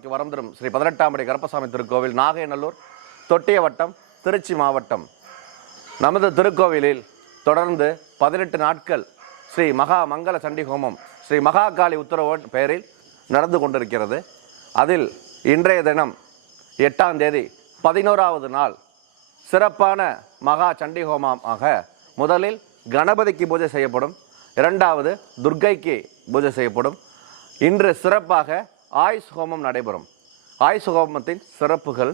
சுவாமிக்கு வரம் தரும் ஸ்ரீ 18ஆம் படி கருப்பசாமி திருக்கோவில், நாகைநல்லூர், தொட்டிய வட்டம், திருச்சி மாவட்டம். நமது திருக்கோவிலில் தொடர்ந்து 18 நாட்கள் ஸ்ரீ மகா மங்கள சண்டி ஹோமம் ஸ்ரீ மகாகாளி உத்தரவு பெயரில் நடந்து கொண்டிருக்கிறது. அதில் இன்றைய தினம் 8ஆம் தேதி 11வது நாள் சிறப்பான மகா சண்டி ஹோமமாக முதலில் கணபதிக்கு பூஜை செய்யப்படும், இரண்டாவது துர்க்கைக்கு பூஜை செய்யப்படும். இன்று சிறப்பாக ஆயுஷ் ஹோமம் நடைபெறும். ஆயுஷ் ஹோமத்தின் சிறப்புகள்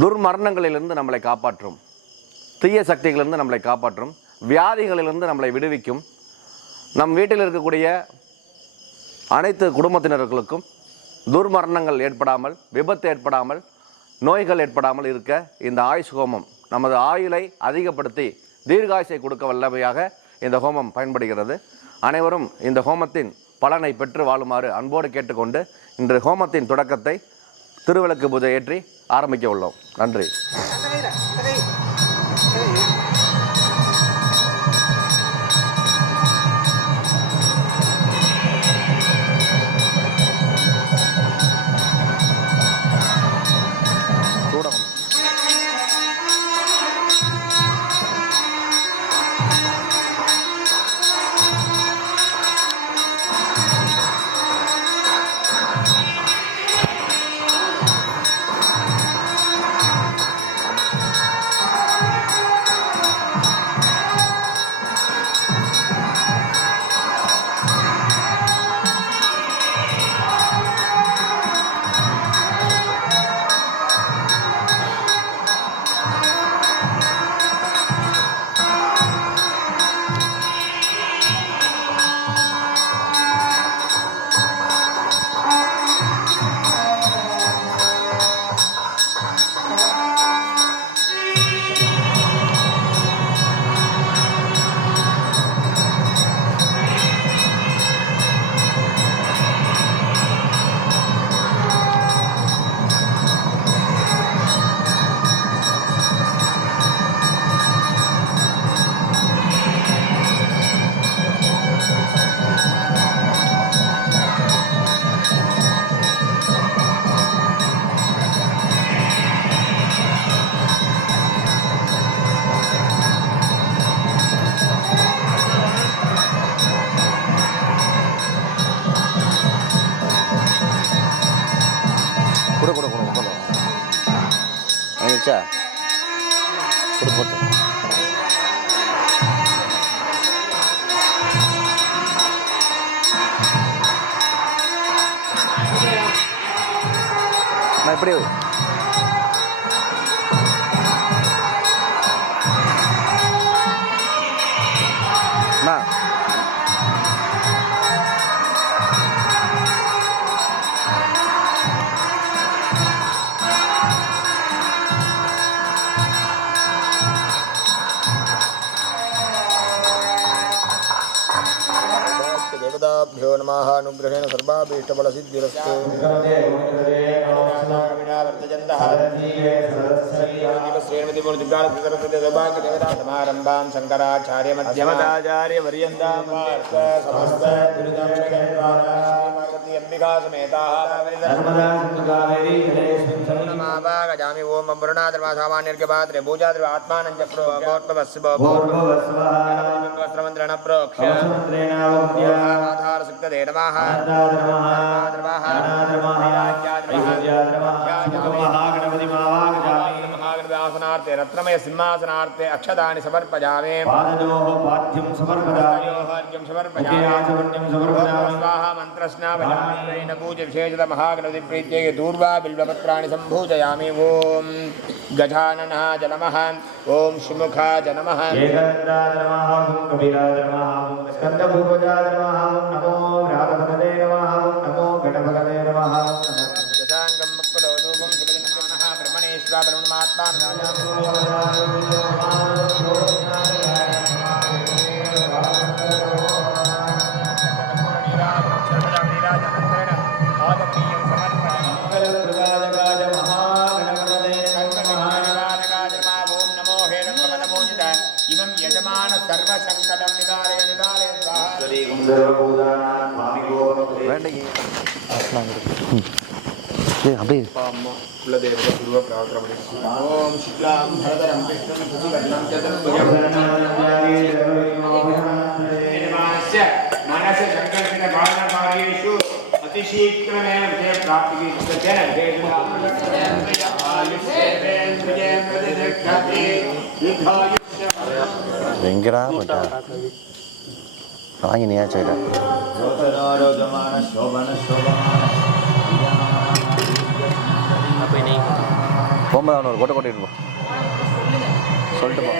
துர்மரணங்களிலிருந்து நம்மளை காப்பாற்றும், தீய சக்திகளிலிருந்து நம்மளை காப்பாற்றும், வியாதிகளிலிருந்து நம்மளை விடுவிக்கும். நம் வீட்டில் இருக்கக்கூடிய அனைத்து குடும்பத்தினர்களுக்கும் துர்மரணங்கள் ஏற்படாமல், விபத்து ஏற்படாமல், நோய்கள் ஏற்படாமல் இருக்க இந்த ஆயுஷ் ஹோமம் நமது ஆயுளை அதிகப்படுத்தி தீர்காயுசை கொடுக்க வல்லமையாக இந்த ஹோமம் பயன்படுகிறது. அனைவரும் இந்த ஹோமத்தின் பலனை பெற்று வாழுமாறு அன்போடு கேட்டுக்கொண்டு இன்று ஹோமத்தின் தொடக்கத்தை திருவிளக்கு பூஜை ஏற்றி ஆரம்பிக்க உள்ளோம். நன்றி. எப்படி देवताभ्यो नमः अनुग्रहेण सर्वाभीष्टफलसिद्धिरस्तु समारम्भां शङ्कराचार्यमध्यमदाचार्यपर्यन्तां गजामि ओम वरुणाद्रवासामान्यर्घ्यपात्रे पूजाद्रव आत्मानं च प्रोक्तवस्त्रमन्त्रेण प्रोक्ष्य सुक्तदे नमः महागणपतिमावाहनार्थे रत्नमय सिंहासनार्थे अक्षतानि समर्पयामि स्वाहा मंत्रस्नावयामि पूज्य विशेषतः महागणपति प्रीत्यै दूर्वा बिल्वपत्राणि संपूजयामि। ओम गजाननाय नमः, ओम शिमुखाय नमः, एकदन्ताय नमः, ओम कबीराय नमः, ओम स्कन्दपूर्वजाय नमः, नमो राधभगते नमः, नमो गणभगते नमः। शशाङ्कं मक्कुलोदूपं सुरदिनमानः ब्रह्मणेश्वर ब्रह्मात्मा सर्वभूतानां स्वामी அப்படியே कुलदेवता पूर्व प्रावत्रमणि ओम शुक्लां भरधरं कृष्णं शशिवर्णं चतुर्भुजं निर्माणस्य मानस संकल्पित भावना कार्येषु अतिशीघ्रमेव विजय प्राप्तिः सज्जन எங்கடா போட்டா வாங்கினியா சைடா போகும்போது அவனை ஒரு கொட்டை கொட்டிட்டு போ சொல்லிட்டு போ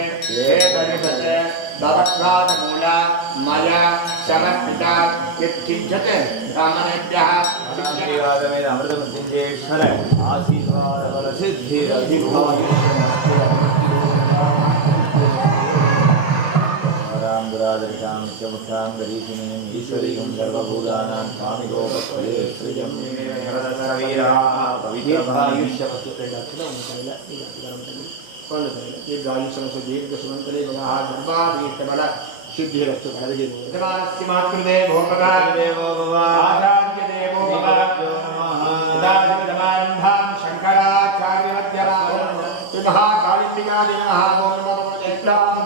भवत्पादमूला मया समर्पिता यत्किञ्चित् कामनेभ्यः अमृतमृत्युञ्जयेश्वर रामदुरादर्शां च मुखां गरीषिणीं ईश्वरीं सर्वभूतानां स्वामिगोपत्वये श्रियं वीराः पवित्रभायुष्यवस्तु शुद्धिरस्तु यजमानस्य मातृदेवो भव देवो भव आचार्य देवो भव सदाशिवसमारम्भां शङ्कराचार्यमध्यमाम् महाकालिकादिनः नमो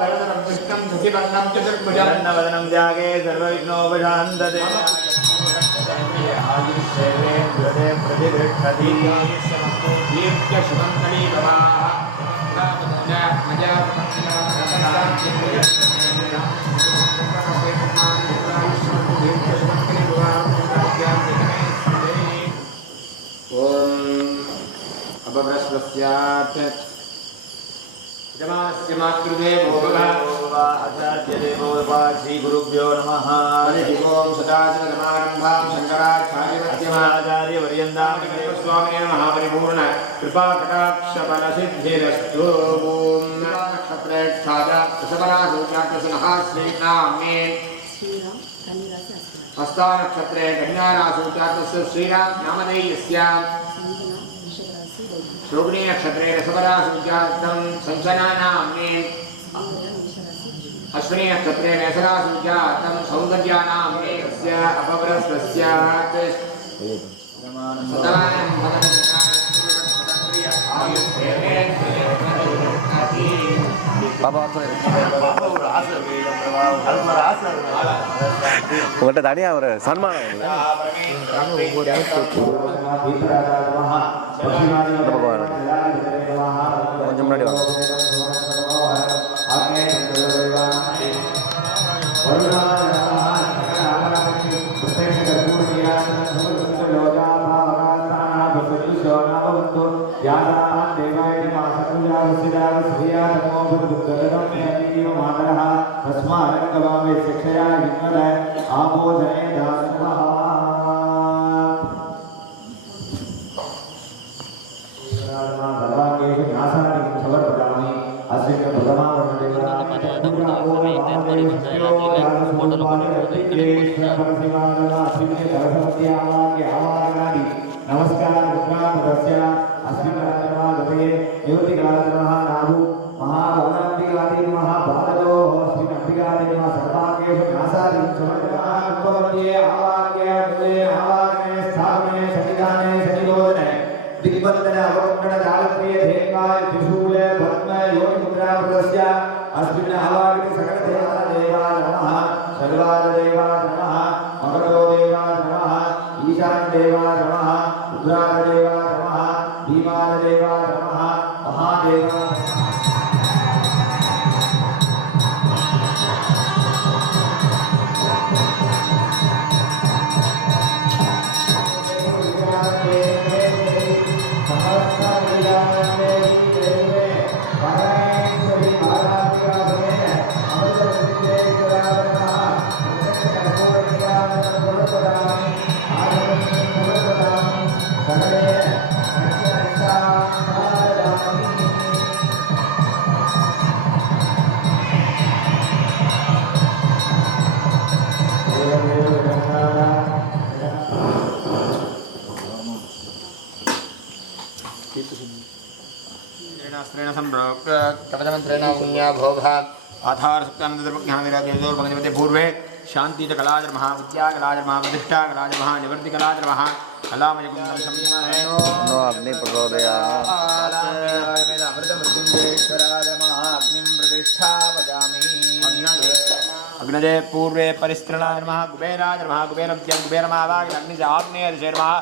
भरतरं कृष्णं शशिवर्णं चतुर्भुजं वदनं त्यागे सर्वविघ्नोपशान्तते आयुष्येवेन्द्रदे प्रतिगृह्णति दीर्घशुभङ्करी भवाः अपभ्रस्वस्यात् यजमानस्य मातृदेवो भव आचार्यदेवो भव श्रीगुरुभ्यो नमः हरिः ओं सदाशिवसमारम्भां शङ्कराचार्यवर्यन्तां स्वामिने महापरिपूर्ण कृपाकटाक्षफलसिद्धिरस्तु ॐ नक्षत्रेक्षाद वृषभरासूचाकृष्णः श्रीनामे हस्तानक्षत्रे कन्यारासूचाकृष्ण श्रीराम नामधेयस्य रोहिणी नक्षत्रे रसवरासूचार्थं संसनानाम्ने अश्विनी नक्षत्रे मेषरासूचार्थं सौन्दर्यानाम्ने यस्य अपवरस्वस्यात् सदानं உங்கள்கிட்ட தனியாக ஒரு சன்மானம் கொஞ்சம் முன்னாடி வாங்க नमस्कार दिग्बंधन अवकरण कालप्रिय धेन्वाय त्रिशूल पद्म योनि मुद्रा प्रदस्य अस्मिन् आवागित सकल देवा देवा नमः सर्वाद देवा नमः मकरो देवा नमः ईशान देवा नमः रुद्राद देवा नमः भीमाद देवा नमः महादेवा कवचमन्त्रेण पुण्या भोगा आधार पूर्वे शांति कलाधर्मः विद्या कलाधर्मः प्रतिष्ठा कलाधर्मः निवृत्ति कलाधर्मः अलामयकुण्डं संयमः नो अग्नि प्रचोदयात् अमृतमृत्युञ्जयेश्वराय नमः अग्निं प्रतिष्ठापयामि अग्नजे पूर्वे परिस्त्रणाय नमः कुबेराय नमः कुबेरभ्यं कुबेरमावागं अग्निज आग्नेयदिशे नमः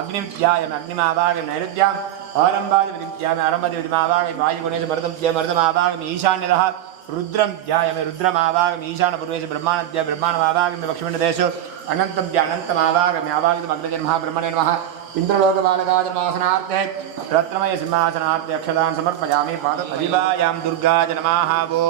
अग्निविद्यायम् अग्निमावागं नैरुद्याम् आरम्भादिविद्यामि आरम्भदिविद्यमावागं वायुगुणेषु मरुदम् ईशान्यतः रुद्रं ध्यायामि रुद्रमावागमि ईशानपूर्वेषु ब्रह्माणद्य ब्रह्माणमावागमि लक्ष्मीनदेषु अनन्तद्य अनन्तमावागमि आवागितम् अग्नजन्मः ब्रह्मणे नमः इन्द्रलोकबालकाजन्मासनार्थे रत्नमय सिंहासनार्थे अक्षतां समर्पयामि पादपदिवायां दुर्गाय नमः ॐ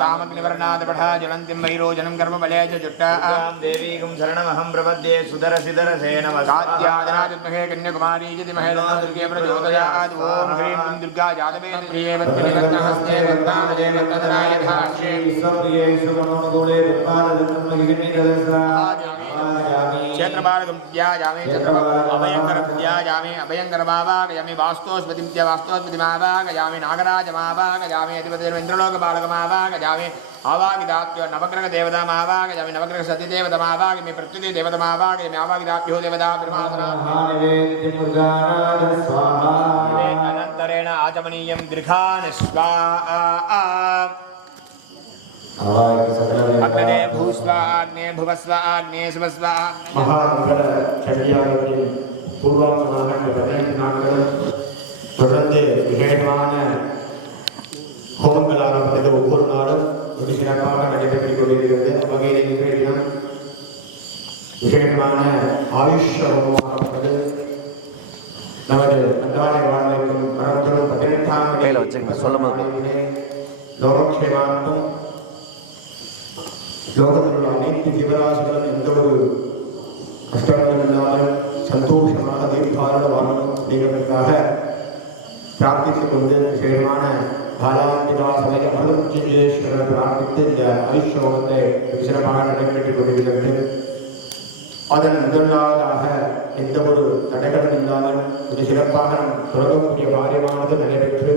कामग्निवर्णादपठा ज्वलन्तीं वैरोजनं कर्मबले च जुट्टां देवीं शरणमहं प्रपद्ये सुदरसिदरसे नमः कात्याजनादिमहे कन्याकुमारी च धीमहि दुर्गे प्रचोदयात् ॐ ह्रीं दुर्गा जातवे प्रिये वत्सहस्ते वत्तामजे वत्तधराय धाक्षे विश्वप्रिये विश्वमनोगुणे दुर्गादत्तमगिनिदर्शना क्षेत्रपालकं ध्यायामि अभयङ्करं ध्यायामि अभयङ्करमावागयामि वास्तोस्पतिमावागयामि नागराजमावागयामि अधिपतिर्वेन्द्रलोकपालकमावागयामि आवागिदात्यो नवग्रहदेवतामावागयामि नवग्रहसतिदेवतमावागयामि प्रत्युतिदेवतमावागयामि आवागिदाभ्यो देवता अनन्तरेण आचमनीयं गृहान् स्वाहा अग्ने भूस्वा अग्ने भुवस्वा अग्ने शुभस्वा महामंगल चंडियावती पूर्वांशनागन 15 நாட்கள் தொடர்ந்து விசேஷமான ஹோமங்கள் ஆரம்பித்தது ஒவ்வொரு நாளும் ஒரு சிறப்பாக நடைபெற்றுக் கொண்டிருக்கிறது. வகையில் இன்றைய தினம் விசேஷமான ஆயுஷ் ஹோமமானது நமது அன்றாட வாழ்விற்கும் பரம்பரும் 18ஆம் கையில் வச்சுங்க சொல்லும்போது லோகக்ஷேமார்த்தம் லோகத்தில் உள்ள அனைத்து ஜீவராசிகளும் எந்த ஒரு கஷ்டங்களும் இல்லாமல் சந்தோஷமாக தீர்க்கால வாழணும் அப்படிங்கிறதுக்காக பிரார்த்தித்துக் கொண்டு விசேஷமான பாலாந்திராசனை அமிர்தேஸ்வரர் பிரார்த்தித்து இந்த ஐஸ்வரத்தை சிறப்பாக நடைபெற்றுக் கொண்டிருக்கிறது. அதன் முதலாவதாக எந்த ஒரு தடைகளும் இல்லாமல் ஒரு சிறப்பாக தொடங்கக்கூடிய காரியமானது நடைபெற்று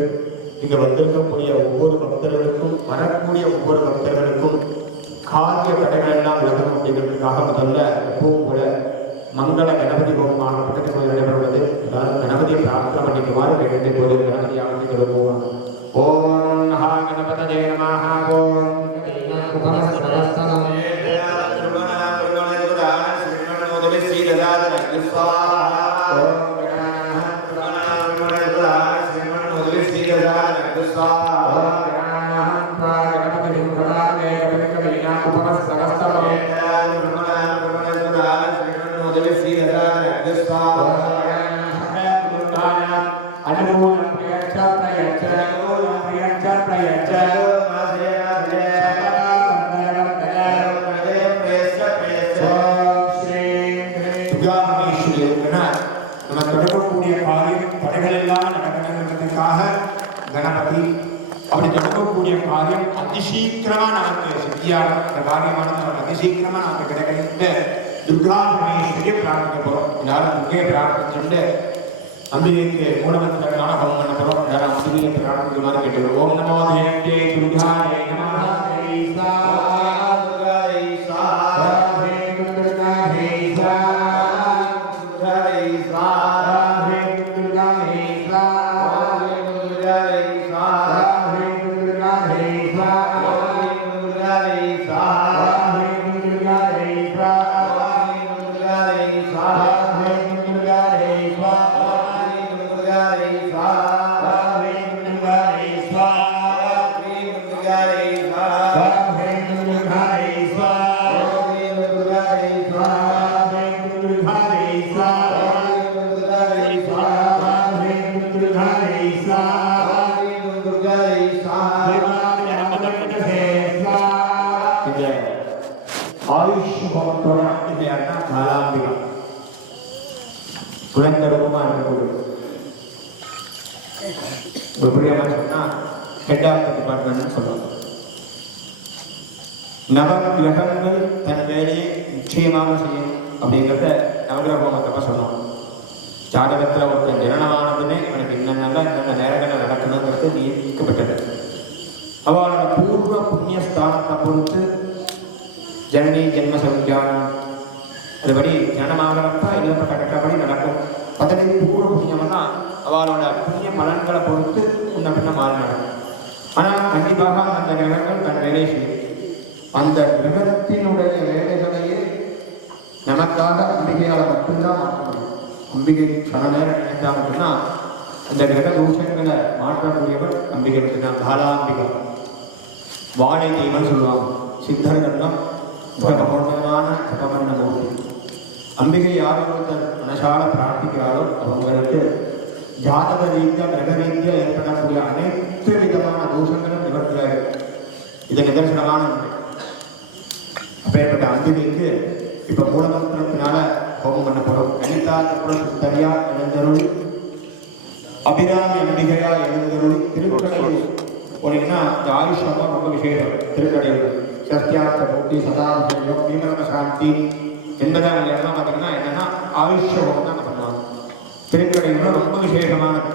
இங்கு வந்திருக்கக்கூடிய ஒவ்வொரு பக்தர்களுக்கும் வரக்கூடிய ஒவ்வொரு பக்தர்களுக்கும் காரிய தடைகள் எல்லாம் விலகும் அப்படிங்கிறதுக்காக முதல்ல எப்பவும் கூட மங்கள கணபதி ஹோமமான பக்கத்தில் நடைபெறுவது. எல்லாரும் கணபதியை பிரார்த்தனை பண்ணிக்குமாறு வேண்டிய போது கணபதி ஆகி தொடங்குவோம். ஓம் மகா கணபதயே நமஹ. ஓம் கணபதி அப்படி தொடங்கக்கூடிய காரியம் அதிசீக்கிரமா நமக்கு சித்தியான காரியமானது நமக்கு அதிசீக்கிரமா நமக்கு கிடைக்கின்ற துர்கா பரமேஸ்வரியை பிரார்த்திக்க போறோம். எல்லாரும் துர்கையை பிரார்த்திச்சுட்டு அம்பிகைக்கு மூலமந்திரங்களான ஹோமம் பண்ண போறோம். எல்லாரும் அம்பிகையை பிரார்த்திக்குமாறு கேட்டுக்கிறோம். ஓம் நமோ தேவ்யே துர்காயை நமஹ. ஆயுஷ் ஹோமத்தோட இது யாருன்னா காலாம்பிகா குழந்தை ரூபமா இருக்கக்கூடிய ஒரு பிரியமா சொன்னா ஹெட் ஆஃப் டிபார்ட்மெண்ட் சொல்லுவாங்க. நவகிரகங்கள் தன் வேலையை நிச்சயமாக செய்யும் அப்படிங்கிறத நவகிரக ஹோமத்தப்ப சொன்னோம். ஜாதகத்தில் ஒருத்தன் ஜனனமானதுமே எனக்கு இன்னென்னலாம் இந்த நேரங்களில் நடக்கணுங்கிறது நியமிக்கப்பட்டது. அவளோட பூர்வ புண்ணிய ஸ்தானத்தை பொறுத்து ஜனனி ஜென்ம சௌக்கியானம் அதுபடி ஜனமாகறப்ப எழுதப்பட்ட கட்டப்படி நடக்கும். பதவி பூர்வ புண்ணியம்னா அவளோட புண்ணிய பலன்களை பொறுத்து முன்ன பின்ன மாறி நடக்கும். ஆனால் கண்டிப்பாக அந்த கிரகங்கள் தன் வேலை செய்யும். அந்த கிரகத்தினுடைய வேலைகளையே நமக்காக அம்பிகையால் மட்டும்தான் மாற்ற முடியும். அம்பிகை சன நேரம் நினைத்தா மட்டும்தான் அந்த கிரக தோஷங்களை மாற்றக்கூடியவர் அம்பிகை மட்டும்தான். பாலாம்பிகா வாழை தெய்வம் சொல்லுவாங்க. சித்தர்கள்லாம் பிரபமான ஜபமன்ன மூர்த்தி. அம்பிகை யாரும் ஒருத்தர் மனசால பிரார்த்திக்கிறாரோ அவங்களுக்கு ஜாதக ரீதியா கிரக ரீதியா ஏற்படக்கூடிய அனைத்து விதமான தோஷங்களும் நிவர்த்தியாகும். இது நிதர்சனமான உண்மை. அப்பேற்பட்ட அம்பிகைக்கு இப்ப மூலமந்திரத்தினால ஹோமம் பண்ணப்படும். கணிதா சுத்தரியா எழுந்தருள் அபிராமி அம்பிகையா எழுந்தருள் திருக்கடை போனீங்கன்னா இந்த ஆயுஷ் ரொம்ப விசேஷம். திருக்கடையில் சத்தியார்த்த பூர்த்தி சதாபிஷேகம் பீமரம சாந்தி என்பதால் எல்லாம் பார்த்தீங்கன்னா என்னன்னா ஆயுஷ ஹோமம் தான் பண்ணுவாங்க. திருக்கடையில் ரொம்ப விசேஷமானது.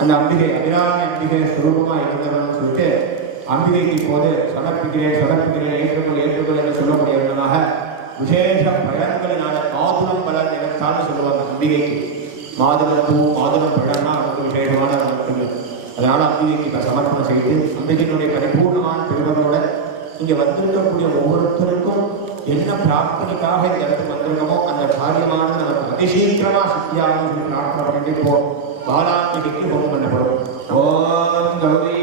அந்த அம்பிகை அபிராமி அம்பிகை ஸ்வரூபமா இருந்தவன்னு சொல்லிட்டு அம்பிகைக்கு இப்போது சமர்ப்பிக்கிறேன் ஏற்றுக்கொள் என்று சொல்லக்கூடிய விதமாக விசேஷ பயன்களினால மாதுளம் பலன் நினைத்தான்னு சொல்லுவாங்க. அம்பிகைக்கு மாதுளம் பூ மாதுளம் பழம்னா ரொம்ப விசேஷமான நமக்கு. அதனால அம்பிகைக்கு இப்போ சமர்ப்பணம் செய்து அம்பிகையினுடைய பரிபூர்ணமான திருவர்களோட இங்கே வந்திருக்கக்கூடிய ஒவ்வொருத்தருக்கும் என்ன பிரார்த்தனைக்காக இந்த இடத்துக்கு வந்திருக்கமோ அந்த காரியமானது நமக்கு அதிசீக்கிரமாக சித்தியாகும் சொல்லி பிரார்த்தனை பண்ணி இப்போ பாலாம்பிகைக்கு ஹோமம் பண்ணப்படும். ஓம் கௌரி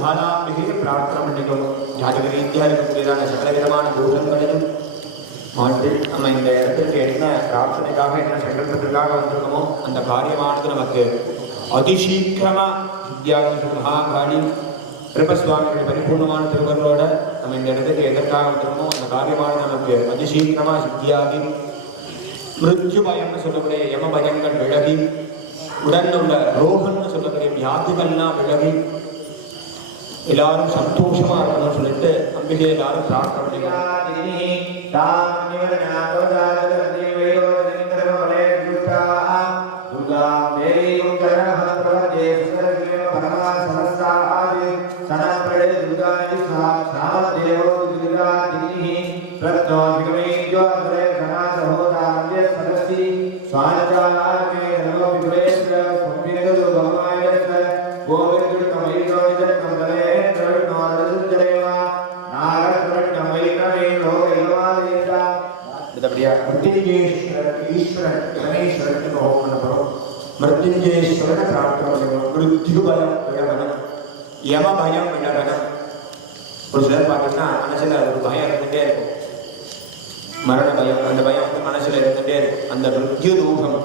பாலாம்பிகையை பிரார்த்தனை பண்ணிக்கணும். ஜாதக ரீதியாக இருக்கக்கூடியதான சகலவிதமான தோஷங்களையும் மாற்றி நம்ம இந்த இடத்துக்கு என்ன பிரார்த்தனைக்காக என்ன சங்கல்பத்திற்காக வந்திருக்கோமோ அந்த காரியமானது நமக்கு அதிசீக்கிரமா சித்தியாக மகாகாளி கிருபஸ்வாமியுடைய பரிபூர்ணமான திருவர்களோட நம்ம இந்த இடத்துக்கு எதற்காக வந்திருக்கோமோ அந்த காரியமானது நமக்கு அதிசீக்கிரமா சித்தியாகி மிருத்யு பயம்னு சொல்லக்கூடிய யம பயங்கள் விலகி உடல்ல உள்ள ரோகம்னு சொல்லக்கூடிய வியாதிகள்லாம் விலகி எல்லாரும் சந்தோஷமா இருக்கணும்னு சொல்லிட்டு அம்பிகை எல்லாரும் பிரார்த்தனை மிருத்யுஞ்சேஸ்வரனை பிரார்த்தனை பண்ணணும். மிருத்யு பயம் விலகணும், யம பயம் விலகணும். ஒரு சிலர் பார்த்தீங்கன்னா மனசுல ஒரு பயம் இருந்துட்டே இருக்கும், மரண பயம். அந்த பயம் வந்து மனசுல இருந்துட்டே இருக்கும். அந்த மிருத்யு தோஷம்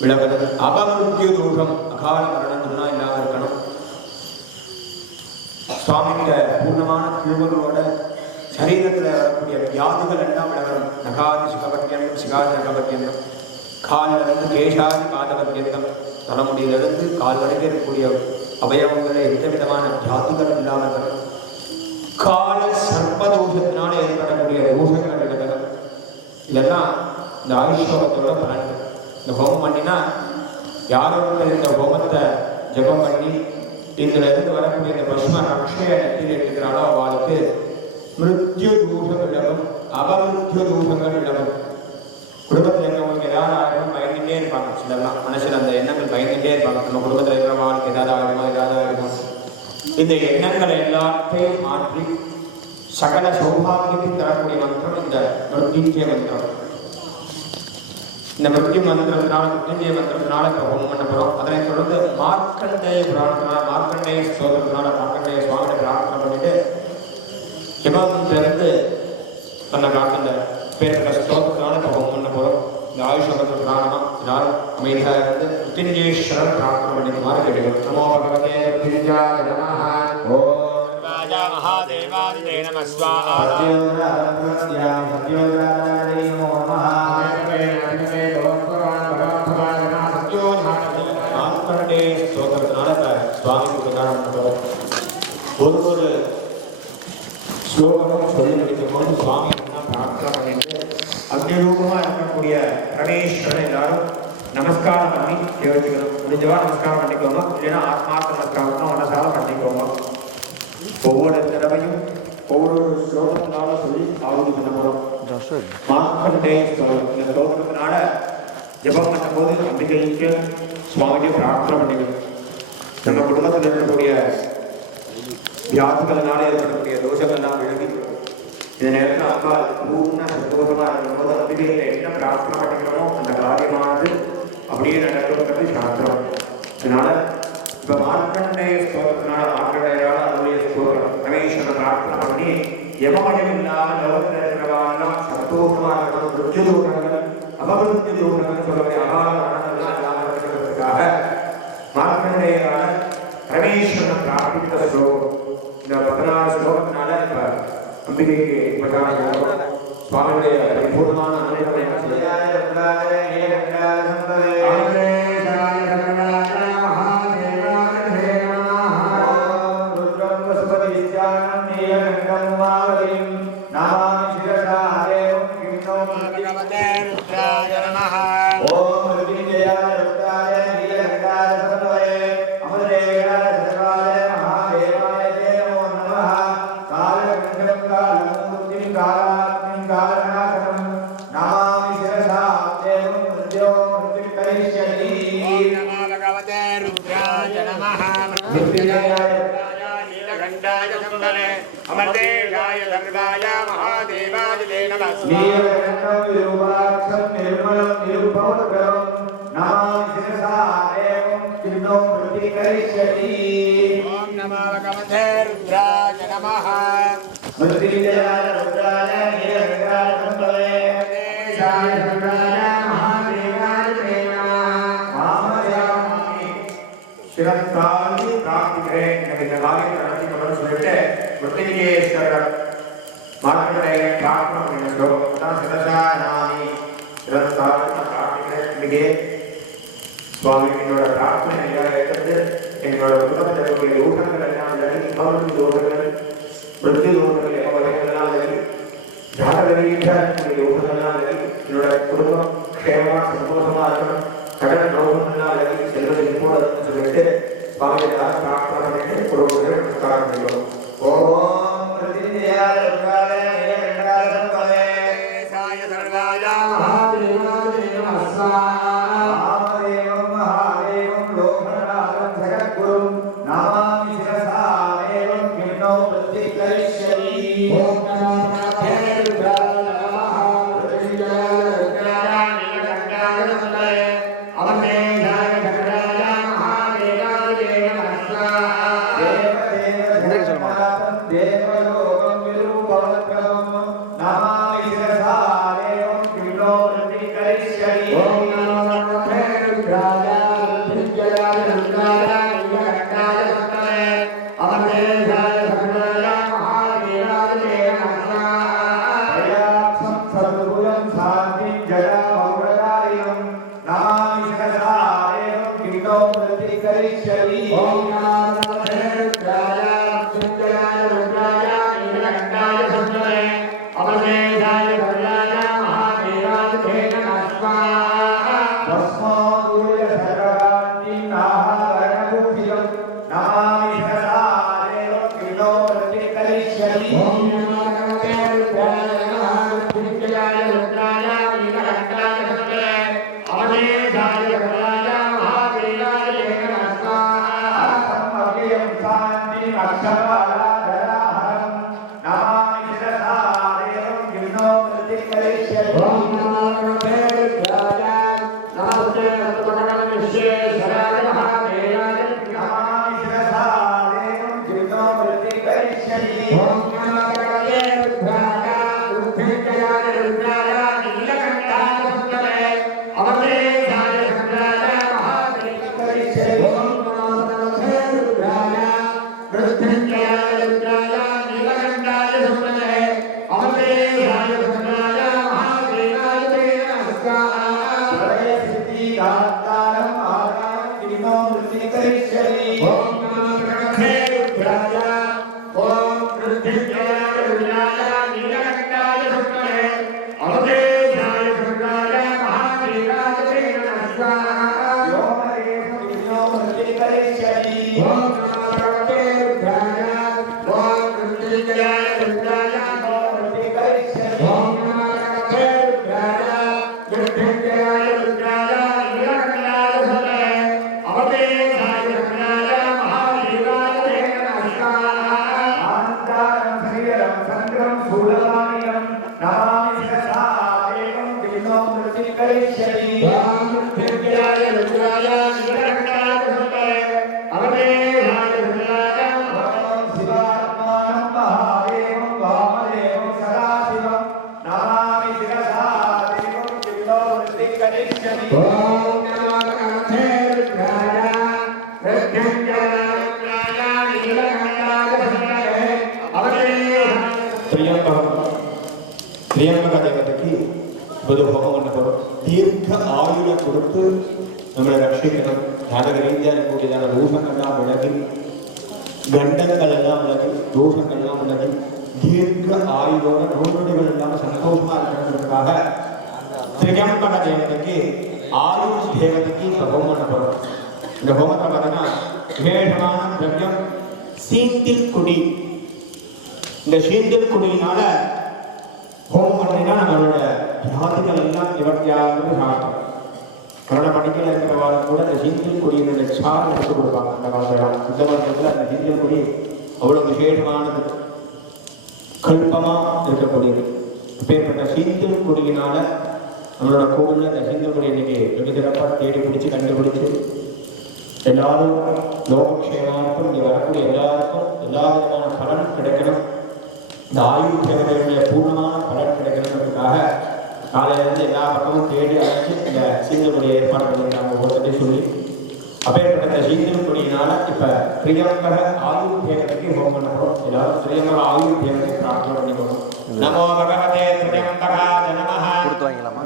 விலகணும். அபமிருத்யு தோஷம் அகால மரணம் இல்லாம இருக்கணும். சுவாமிகிட்ட பூர்ணமான திருவர்களோட சரீரத்தில் வரக்கூடிய வியாதிகள் எல்லாம் விலகணும். நகாதி சுகபத்தியம் சிகாதி நகபத்தியம் காலிலிருந்து கேஷாதி காதபத்தியம் தலைமுடியிலிருந்து கால் வரைக்கும் இருக்கக்கூடிய அவயவங்களை எந்த விதமான ஜாதிகள் இல்லாமல் கால சர்ப்பதோஷத்தினால ஏற்படக்கூடிய தோஷங்கள் விலகணும். இதெல்லாம் இந்த ஆயுஷ்யோகத்தோட பலன்கள். இந்த ஹோமம் பண்ணினா யாரும் இந்த ஹோமத்தை ஜபம் பண்ணி இதுல இருந்து வரக்கூடிய இந்த பசும ரக்ஷைய நெற்றியில் இருக்கிறாளோ அவளுக்கு மிருத்யு தோஷம் விலகும், அபமிருத்யு தோஷங்கள் விலகும். குடும்பத்தில் இருக்கிறவங்களுக்கு ஏதாவது ஆகிடும் பயந்துட்டே இருப்பாங்க. சிலர்லாம் மனசில் அந்த எண்ணங்கள் பயந்துட்டே இருப்பாங்க. நம்ம குடும்பத்தில் இருக்கிறவங்களுக்கு ஏதாவது ஆகிடுமோ ஏதாவது ஆகிடுமோ இந்த எண்ணங்களை எல்லாத்தையும் மாற்றி சகல சௌபாகியத்தையும் தரக்கூடிய மந்திரம் இந்த மிருத்யுஞ்சய மந்திரம். இந்த மிருத்யு மந்திரத்தினால மிருத்யுஞ்சய மந்திரத்தினால ஹோமம் பண்ண போறோம். அதனைத் தொடர்ந்து மார்க்கண்டேய புராணத்தினால மார்க்கண்டேய ஸ்தோத்திரத்தினால மார்க்கண்டேய சுவாமியை பிரார்த்தனை பண்ணிட்டு ஹிமத்திலிருந்து தன்னை காட்டுந்த பேருக்கிற ஸ்தோத்திரத்தினால ஹோமம் பண்ண போறோம். இந்த ஆயுஷ மந்திர பிராணமா இதனால் அமைதியாக இருந்து மிருத்யுஞ்சயேஸ்வரர் பிரார்த்தனை பண்ணிக்குமாறு கேட்டுக்கிறோம். நமோ பகவதே மிருத்யுஞ்சாய நமஹ. ஓம் ராஜா மகாதேவாதிதே நம ஸ்வாஹா. ஒரு ஸ்லோகமும் சொல்லி முடிக்கும் போது சுவாமி பிரார்த்தனை பண்ணிட்டு அக்னிரூபமாக இருக்கக்கூடிய பரமேஸ்வரன் எல்லாரும் நமஸ்காரம் பண்ணி கேட்டுக்கணும். முடிஞ்சவா நமஸ்காரம் பண்ணிக்கோங்க, இல்லைன்னா ஆத்மார்த்த நமஸ்காரம் மனசால பண்ணிக்கோங்க. ஒவ்வொரு தடவையும் ஒவ்வொரு ஸ்லோகத்தினால சொல்லி ஆகுதி பண்ண போகிறோம். மார்க்கண்டே ஸ்லோகம் இந்த ஸ்லோகத்தினால ஜபம் பண்ணும்போது அம்பிகைக்கு சுவாமிக்கு பிரார்த்தனை பண்ணிக்கணும். நம்ம குடும்பத்தில் இருக்கக்கூடிய வியாதிகளினால ஏற்படக்கூடிய தோஷங்கள்லாம் விலகி இந்த நேரத்தில் அப்பா பூர்ண சந்தோஷமாக இருக்கும்போது அம்பிகையில் என்ன பிரார்த்தனை பண்ணிக்கிறோமோ அந்த காரியமானது அப்படியே நடக்கிறது சாஸ்திரம். அதனால இப்போ மார்க்கண்டேய ஸ்தோத்திரத்தினால மார்க்கண்டேயால் அதனுடைய ஸ்தோத்திரம் ரமேஸ்வர பிரார்த்தனை பண்ணி எமமயம் இல்லாமல் லோகத்தில் இருக்கிறவாரெல்லாம் சந்தோஷமாக இருக்கணும். மிருத்யு தோஷங்கள் அபமிருத்யு தோஷங்கள் சொல்லக்கூடிய அகாலங்கள்லாம் இல்லாமல் இருக்கிறதுக்காக மார்க்கண்டேயால ரமேஸ்வரன் பிரார்த்தித்த ஸ்லோகம் இந்த 16 ஸ்லோகத்தினால இப்போ அம்பிகைக்கு பிரகாரம் சுவாமியுடைய பரிபூர்ணமான அனுகிரகம் அமர்தேயாய சர்வாய மகாதேவாதிதே நமः. நீலகண்டம் விரூபாட்சம் நிர்மலம் நிருபவத்கரம் நமாமி சிரசா தேவம் கிருணம் பிரதிகரிஷ்யதி. ஓம் நமோ பகவதே ருத்ராய நமः. மிருத்யுஞ்சயாய ருத்ராய நீலகண்டாய சம்பவே தேசாய சர்வாய மகாதேவாதிதே நமः. மாமயாமி சிரத்தாலி பிரார்த்திக்கிறேன். எனக்கு இந்த காரியத்தை நடத்தி கொண்டு சொல்லிட்டு மிருத்யுஞ்சயேஸ்வரர் மார்க்கண்டேய பிரார்த்தனை பண்ணின ஸ்லோகம் தான் சிரசானாமி சிரத்தாலி பிரார்த்திக்கிறேன். இன்னைக்கு சுவாமி என்னோட பிரார்த்தனை எல்லாம் எடுத்து என்னோட குடும்பத்தில் இருக்கக்கூடிய தோஷங்கள் எல்லாம் விலகி பௌர்ணமி தோஷங்கள் மிருத்யு தோஷங்கள் எவ்வளோ வகைகள்லாம் விலகி ஜாதகரீதியாக இருக்கக்கூடிய தோஷங்கள்லாம் விலகி என்னோட குடும்பம் க்ஷேமமாக சந்தோஷமாக இருக்கணும். சகல தோஷங்கள்லாம் விலகி செல்வது கூட இருக்குன்னு சொல்லிட்டு சுவாமியாக பிரார்த்தனை பண்ணிட்டு குடும்பத்தை நமஸ்காரம் பண்ணிக்கணும். ஓம் மிருத்யுஞ்சயாய ருத்ராய நீலகண்டாய சம்பவே தேசாய சர்வாய மகாதேவாதிதே நமः. மாமதேவம் மகாதேவம் லோகநாதம் ஜகத்குரும் நமாமி சிரசா தேவம் கிருணம் பிரதிகரிஷ்யதி. ஓம் நமோ பகவதே ருத்ராய நமः. மிருத்யுஞ்சயாய ருத்ராய நீலகண்டாய சம்பவே அமர்தேயாய சர்வாய மகாதேவாதிதே நமः. தேவலோகம் விரூபவத்கரம் நமாமி சிரசா தேவம் கிருணம் பிரதிகரிஷ்யதி. ஓம் நமோ பகவதே ருத்ராய மிருத்யுஞ்சயாய ருத்ராய நீலகண்டாய சம்பவே அமர்தேயாய சர்வாய மகாதேவாதிதே நமः. பிரயாப்சம் சதுர்புஜம் சாந்திம் ஜடாமௌரதாரிணம் நமாமி சிரசா தேவம் கிருணம் பிரதிகரிஷ்யதி. ஓம் நமோ பகவதே ருத்ராய மிருத்யுஞ்சயாய ருத்ராய நீலகண்டாய சம்பவே அமர்தேயாய சர்வாய மகாதேவாதிதே நமः. தஸ்மாதூய சர்வகாந்திம் நாஹாரணபூஷிதம் நமாமி சிரசா தேவம் கிருணம் பிரதிகரிஷ்யதி. ஓம் நமோ பகவதே ருத்ராய நமः. மிருத்யுஞ்சயாய ருத்ராய நீலகண்டாய சம்பவே அமர்தேயாய சர்வாய மகாதேவாதிதே நமः. சாந்திம் ओम नमो रुद्राय नमस्ते अस्तुभगवान विश्वेश्वराय महादेवाय नमामि शिरसा देवं जितो वृत्ति करिष्यति ओम नमो भगवते रुद्राय रुद्रजयाय रुद्राय नीलकण्ठाय सुन्दरे अवधेशाय रुद्राय महादेव करिष्यति ओम नमो भगवते रुद्राय रुद्रजयाय रुद्राय नीलकण्ठाय सुन्दरे अवधेशाय रुद्राय महादेवाय नमस्कार दातारं आदानं किमो वृत्ति करिष्यति ओम नमो भगवते रुद्राय ओम रुद्रजयाय रुद्राय नीलकण्ठाय सुन्दरे अवधेशाय रुद्राय महादेवाय नमस्कार योमरेश किमो वृत्ति करिष्यति ओम नमो भगवते रुद्राय ओम रुद्रजयाय रुद्राय वृत्ति करिष्यति ओम नमो भगवते रुद्राय रुद्रजयाय रुद्राय नीलकण्ठाय सुन्दरे अवधेशाय रुद्राय महादेवाय नमस्कार आनन्दारं शरीरं चन्द्रं शूलपाणिनं नमामि शिरसा देवं किमो वृत्ति करिष्यति ओम रुद्रजयाय रुद्राय नीलकण्ठाय सुन्दरे अवधेशाय रुद्राय ओम शिवात्मानं महादेवं वामदेवं सदाशिवं नमामि शिरसा देवं किमो वृत्ति करिष्यति ओम नमो भगवते रुद्राय रुद्रजयाय रुद्राय नीलकण्ठाय सुन्दरे अवधेशाय திரியம்பக தேவதைக்கு இப்போது ஹோமம் பண்ண போகிறோம். தீர்க்க ஆயுளை கொடுத்து நம்மளை ரட்சிக்கணும். ஜாதக ரீதியாக இருக்கக்கூடியதான தோஷங்கள்லாம் விலகி, கண்டங்கள் எல்லாம் விலகி, தோஷங்கள்லாம் விலகி, தீர்க்க ஆயுளோட நோய்நொடிகள் இல்லாமல் சந்தோஷமாக இருக்கிறதுக்காக திரியம்பக தேவதைக்கு ஆயுஷ் தேவதைக்கு இப்போ ஹோமம் பண்ண போகிறோம். இந்த ஹோமத்தை பார்த்தீங்கன்னா விசேஷமான திரவியம் சீந்தில் குடி. இந்த சீந்தில் குடியினால ஹோமம் பண்ணினா நம்மளோட வியாதிகள் எல்லாம் நிவர்த்தியாகிறது சாப்பிடும். கன்னட படிக்கையில் இருக்கிறவாறு கூட இந்த சீந்தில் கொடியினுடைய சார் எடுத்து கொடுப்பாங்க. அந்த காலத்தில் இந்த வருஷத்தில் அந்த சீந்தில் கொடி அவ்வளோ விசேஷமானது, கல்பமாக இருக்கக்கூடியது. இப்பேற்பட்ட சீந்தில் கொடியினால நம்மளோட கோவிலில் இந்த சீந்தில் கொடி இன்னைக்கு வெகு சிறப்பாக தேடி பிடிச்சி கண்டுபிடிச்சு எல்லாரும் லோகக்ஷேமாருக்கும் இங்கே வரக்கூடிய எல்லாருக்கும் எல்லா விதமான பலன் கிடைக்கணும். இந்த ஆயுள் தேவதைகளுடைய பூர்ணமான பலன் கிடைக்கணுன்றதுக்காக காலையிலேருந்து எல்லா பக்கமும் தேடி அழைச்சி இந்த சீந்தல் ஏற்பாடு பண்ணியிருக்காங்க. ஒவ்வொருத்தரை சொல்லி அப்பேற்பட்ட சீந்தல் கொடியினால இப்போ பிரியங்கர ஆயுள் தேவதைக்கு ஹோமம் பண்ண போகிறோம். எல்லாரும் பிரியங்கர ஆயுள் தேவதை பிரார்த்தனை பண்ணிக்கணும். நமோ பகவதே திரியம்பகாய நமஹ. கொடுத்து வாங்கிக்கலாமா?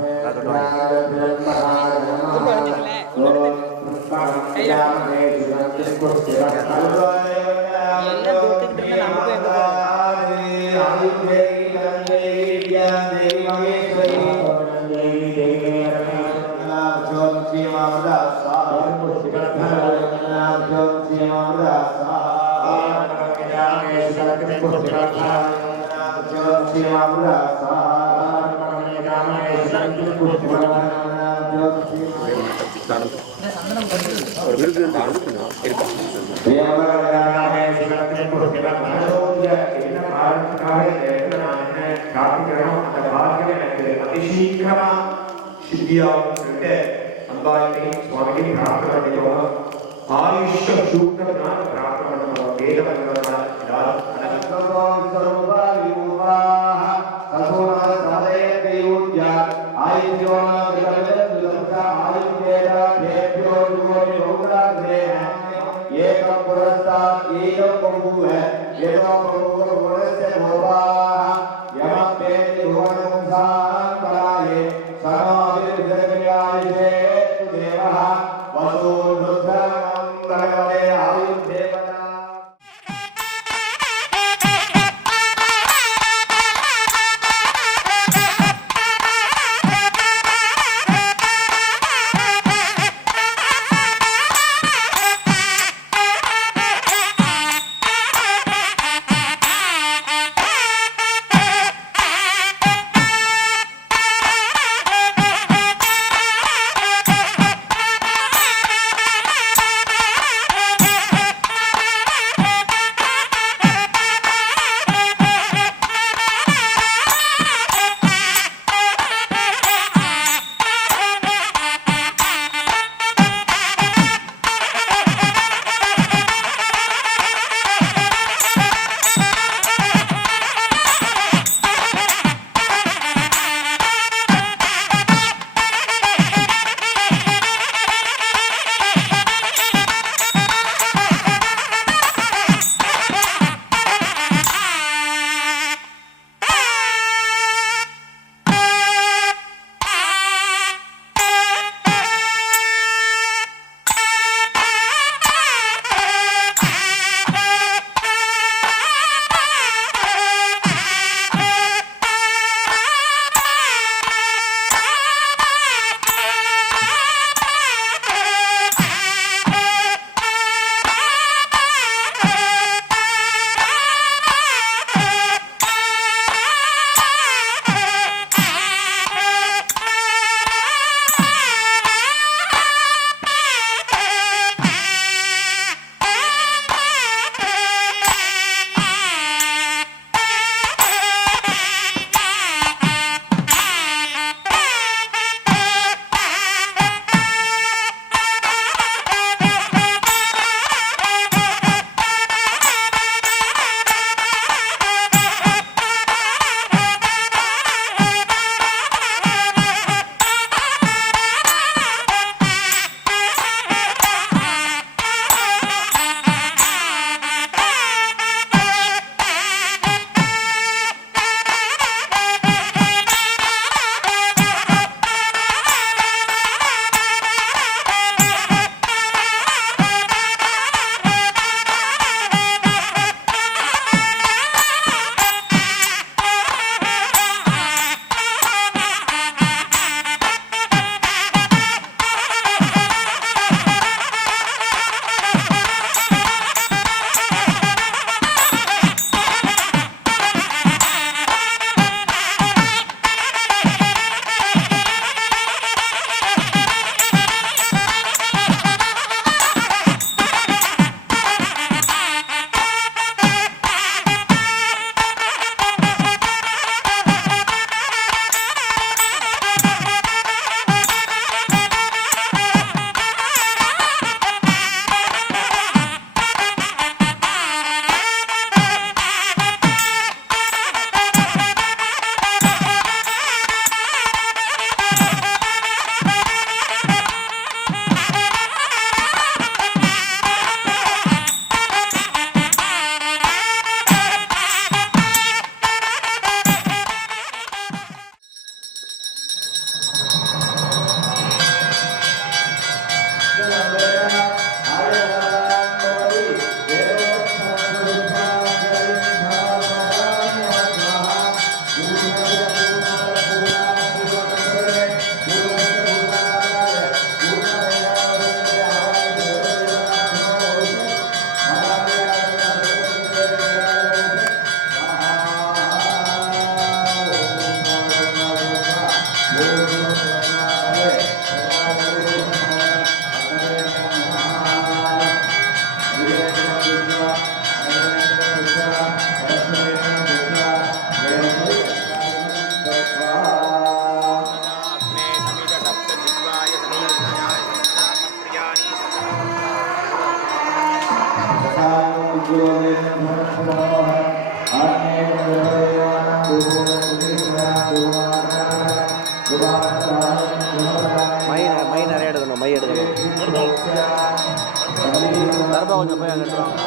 மை நிறைய எடுக்கணும், மை எடுக்கணும். தர்பா கொஞ்சம் போய் அங்கே எடுத்துருவாங்க.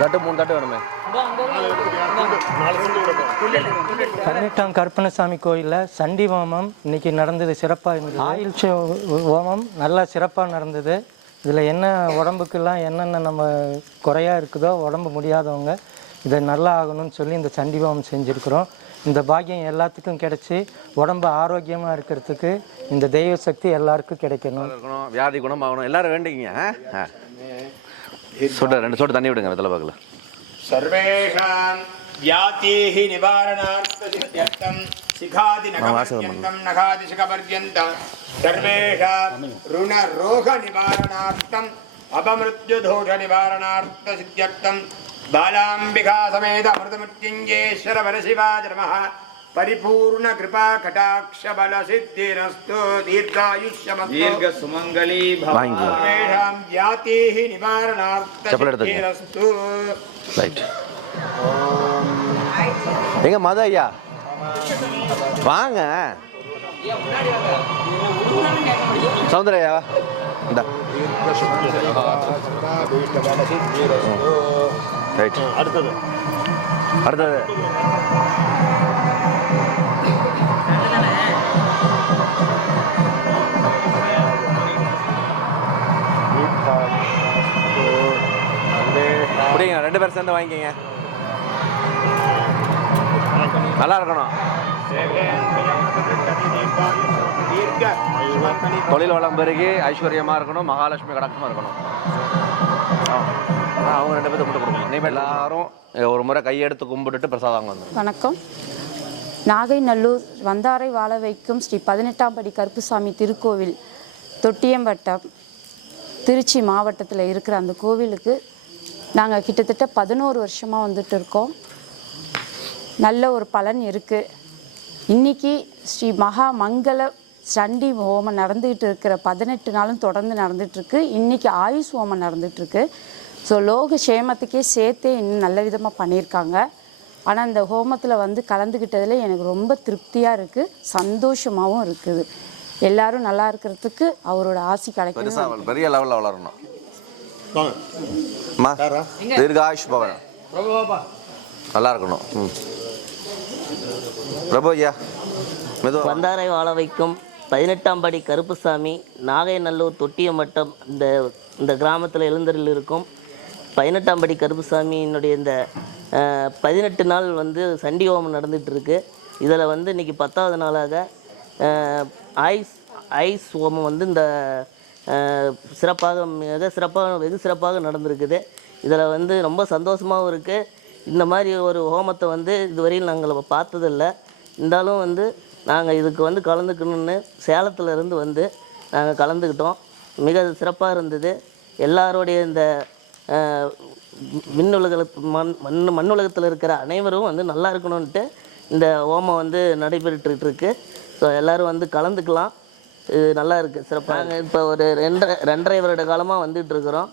தட்டு 3 தட்டு வேணுமே. 18ஆம் கருப்பணசாமி கோயிலில் சண்டி ஹோமம் இன்னைக்கு நடந்தது, சிறப்பாக இருந்தது. ஆயுள் ஹோமம் நல்லா சிறப்பாக நடந்தது. இதில் என்ன உடம்புக்கெல்லாம் என்னென்ன நம்ம குறையாக இருக்குதோ, உடம்பு முடியாதவங்க இதை நல்லா ஆகணும்னு சொல்லி இந்த சண்டி ஹோமம் செஞ்சுருக்குறோம். இந்த பாக்கியம் எல்லாத்துக்கும் கிடைச்சி உடம்பு ஆரோக்கியமாக இருக்கிறதுக்கு இந்த தெய்வ சக்தி எல்லாருக்கும் கிடைக்கணும். வியாதி குணமாகணும் எல்லாரும் வேண்டிங்க. சொட்டு 2 சொட்டு தண்ணி விடுங்க வெத்தலை பாக்கல. சர்வேஷாம் வியாதிஹி நிவாரணார்த்தம் சிகாதி நகபர்யந்தம் நகாதி சிகபர்யந்தம் சர்வேஷாம் ருண ரோக நிவாரணார்த்தம் அபமிருத்யு தோஷ நிவாரணார்த்த சித்யர்த்தம் பாலாம்பிகா சமேத அமிர்தமுத்யுஞ்சேஸ்வர பரசிவாய நமः. परिपूर्ण कृपा कटाक्ष बल सिद्धिरस्तु दीर्घायुष्यमस्तु दीर्घ सुमंगली भव. सर्वेषां ज्ञातिः निवारणार्थसिद्धिरस्तु ரைட் எங்க மத ஐயா வாங்க சௌந்தர்யா இந்த ரைட் அடுத்தது அப்படிங்க 2 பேர் சேர்ந்து வாங்கிக்கங்க நல்லா இருக்கணும் தொழில் வளம் பெருகி ஐஸ்வர்யமாக இருக்கணும் மகாலட்சுமி கடாட்சமாக இருக்கணும் அவங்க 2 பேர்த்து மட்டும் கொடுக்கணும் இனிமேல் எல்லாரும் ஒரு முறை கையெடுத்து கும்பிட்டுட்டு பிரசாதம் வந்து வணக்கம். நாகைநல்லூர் வந்தாரை வாழ வைக்கும் ஸ்ரீ 18ஆம் படி கருப்புசாமி திருக்கோவில் தொட்டியம்பட்டம் திருச்சி மாவட்டத்தில் இருக்கிற அந்த கோவிலுக்கு நாங்கள் கிட்டத்தட்ட 11 வருஷமாக வந்துட்டு இருக்கோம். நல்ல ஒரு பலன் இருக்குது. இன்றைக்கி ஸ்ரீ மகா மங்கள சண்டி ஹோமம் நடந்துகிட்டு இருக்கிற 18 நாளும் தொடர்ந்து நடந்துகிட்ருக்கு. இன்றைக்கி ஆயுஷ் ஹோமம் நடந்துகிட்ருக்கு. ஸோ லோக சேமத்துக்கே சேர்த்தே இன்னும் நல்ல விதமாக பண்ணியிருக்காங்க. ஆனால் இந்த ஹோமத்தில் வந்து கலந்துக்கிட்டதில் எனக்கு ரொம்ப திருப்தியாக இருக்குது, சந்தோஷமாகவும் இருக்குது. எல்லாரும் நல்லா இருக்கிறதுக்கு அவரோட ஆசி கிடைக்கணும். பெரிய லெவலில் வளரணும். தீர்காயுஷ் பவன் நல்லா இருக்கணும். பிரபு ஐயா வந்தாரை வாழ வைக்கும் 18ஆம் படி கருப்புசாமி நாகைநல்லூர் தொட்டியம்பட்டம் இந்த கிராமத்தில் எழுந்தரில் இருக்கும் 18ஆம் படி கருப்புசாமியினுடைய இந்த 18 நாள் வந்து சண்டி ஹோமம் நடந்துகிட்ருக்கு. இதில் வந்து இன்றைக்கி 10வது நாளாக ஐஸ் ஹோமம் வந்து இந்த வெகு சிறப்பாக நடந்திருக்குது. இதில் வந்து ரொம்ப சந்தோஷமாகவும் இருக்குது. இந்த மாதிரி ஒரு ஹோமத்தை வந்து இதுவரையில் நாங்கள் பார்த்ததில்லை. இருந்தாலும் வந்து நாங்கள் இதுக்கு வந்து கலந்துக்கணுன்னு சேலத்திலேருந்து வந்து நாங்கள் கலந்துக்கிட்டோம். மிக சிறப்பாக இருந்தது. எல்லாருடைய இந்த மண்ணுலகத்தில் இருக்கிற அனைவரும் வந்து நல்லா இருக்கணும்ன்ட்டு இந்த ஹோமம் வந்து நடைபெற்றுருக்கு. ஸோ எல்லோரும் வந்து கலந்துக்கலாம். இது நல்லா இருக்குது, சிறப்பாக. நாங்கள் இப்போ ஒரு 2.5 வருட காலமாக வந்துகிட்ருக்குறோம்.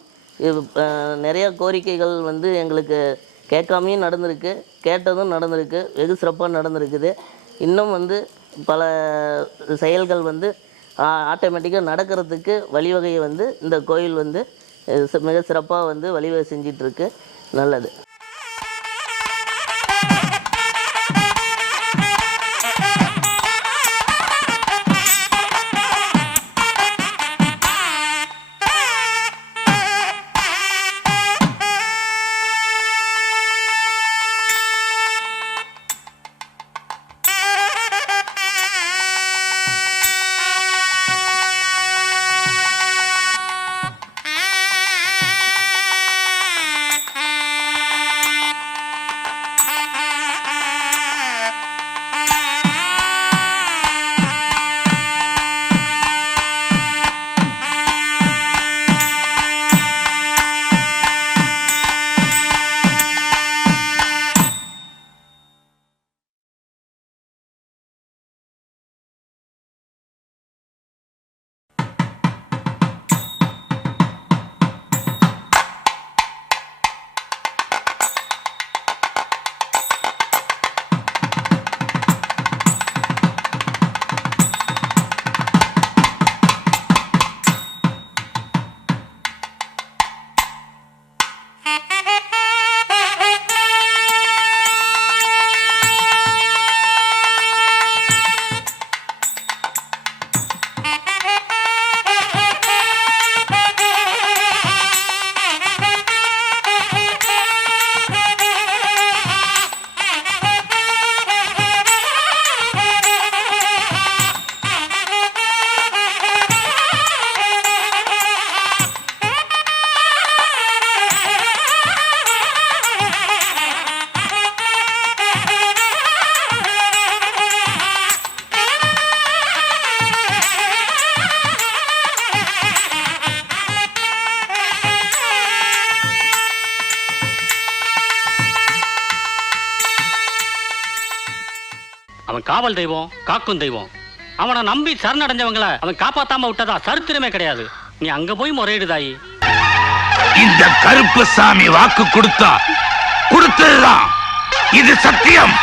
இது நிறைய கோரிக்கைகள் வந்து எங்களுக்கு கேட்காமையும் நடந்திருக்கு, கேட்டதும் நடந்திருக்கு, வெகு சிறப்பாக நடந்திருக்குது. இன்னும் வந்து பல செயல்கள் வந்து ஆட்டோமேட்டிக்காக நடக்கிறதுக்கு வழிவகையை வந்து இந்த கோயில் வந்து மிக சிறப்பாக வந்து வழிவகை செஞ்சிட்ருக்கு. நல்லது. அவன் காவல் தெய்வம், காக்கும் தெய்வம். அவனை நம்பி சரணடைஞ்சவங்களை அவன் காப்பாத்தாம விட்டதா சரித்திரமே கிடையாது. நீ அங்க போய் முறையிடுதாயி. இந்த கருப்பசாமி வாக்கு கொடுத்ததுதான். இது சத்தியம்.